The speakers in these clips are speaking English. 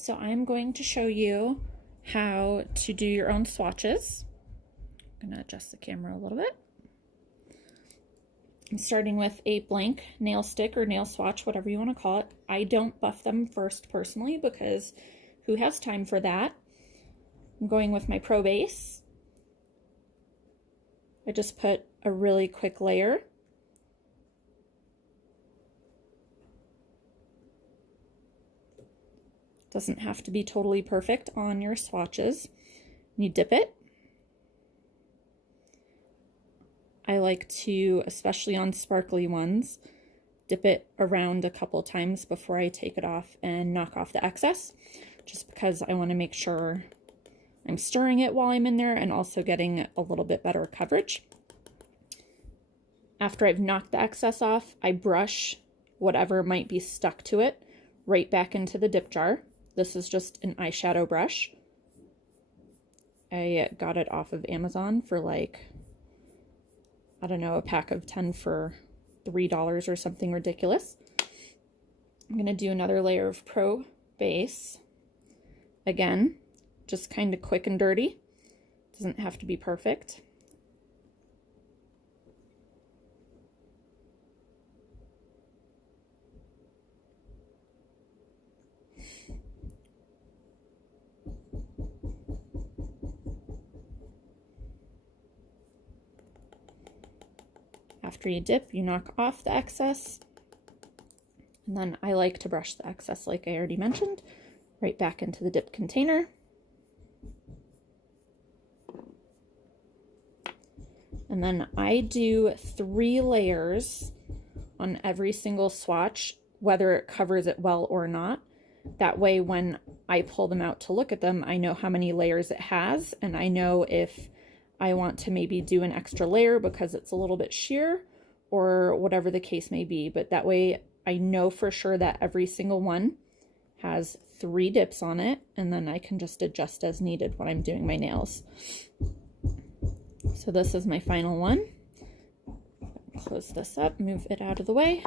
So I'm going to show you how to do your own swatches. I'm going to adjust the camera a little bit. I'm starting with a blank nail stick or nail swatch, whatever you want to call it. I don't buff them first personally because who has time for that? I'm going with my Pro Base. I just put a really quick layer. Doesn't have to be totally perfect on your swatches. You dip it. I like to, especially on sparkly ones, dip it around a couple times before I take it off and knock off the excess, just because I want to make sure I'm stirring it while I'm in there and also getting a little bit better coverage. After I've knocked the excess off, I brush whatever might be stuck to it right back into the dip jar. This is just an eyeshadow brush. I got it off of Amazon for like, I don't know, a pack of 10 for $3 or something ridiculous. I'm going to do another layer of Pro Base. Again, just kind of quick and dirty. Doesn't have to be perfect. After you dip, you knock off the excess, and then I like to brush the excess, like I already mentioned, right back into the dip container. And then I do 3 layers on every single swatch, whether it covers it well or not. That way, when I pull them out to look at them, I know how many layers it has, and I know if I want to maybe do an extra layer because it's a little bit sheer or whatever the case may be. But that way I know for sure that every single one has 3 dips on it, and then I can just adjust as needed when I'm doing my nails. So this is my final one. Close this up, move it out of the way,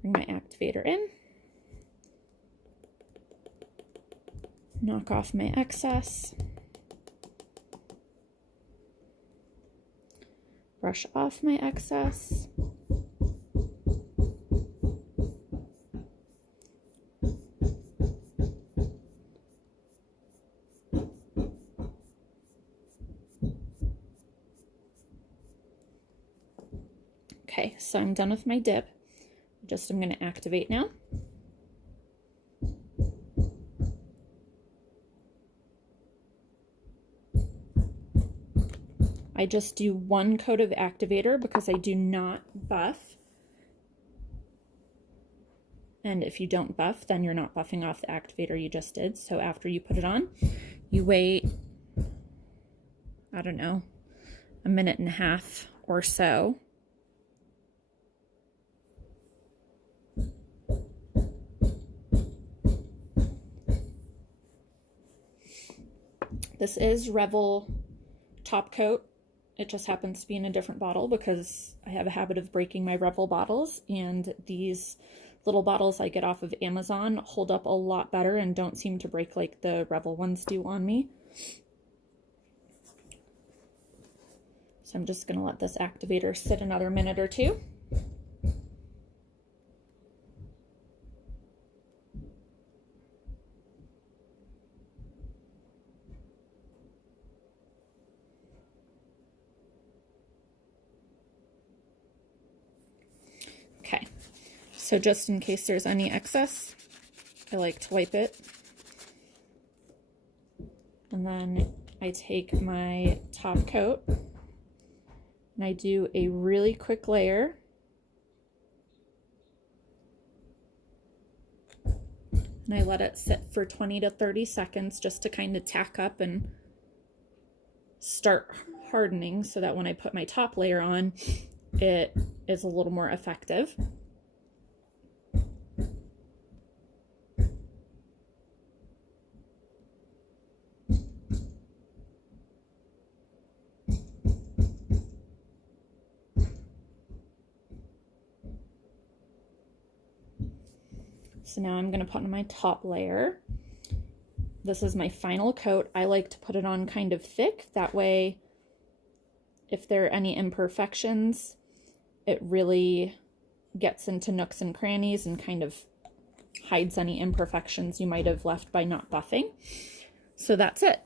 bring my activator in, knock off my excess, brush off my excess, okay, so I'm done with my dip. I'm going to activate now. I just do 1 coat of activator because I do not buff. And if you don't buff, then you're not buffing off the activator you just did. So after you put it on, you wait, I don't know, a minute and a half or so. This is Revel top coat. It just happens to be in a different bottle because I have a habit of breaking my Revel bottles, and these little bottles I get off of Amazon hold up a lot better and don't seem to break like the Revel ones do on me. So I'm just going to let this activator sit another minute or two. Okay, so just in case there's any excess, I like to wipe it. And then I take my top coat and I do a really quick layer. And I let it sit for 20 to 30 seconds just to kind of tack up and start hardening so that when I put my top layer on, it is a little more effective. So now I'm going to put on my top layer. this is my final coat. I like to put it on kind of thick. That way, if there are any imperfections, it really gets into nooks and crannies and kind of hides any imperfections you might have left by not buffing. So that's it.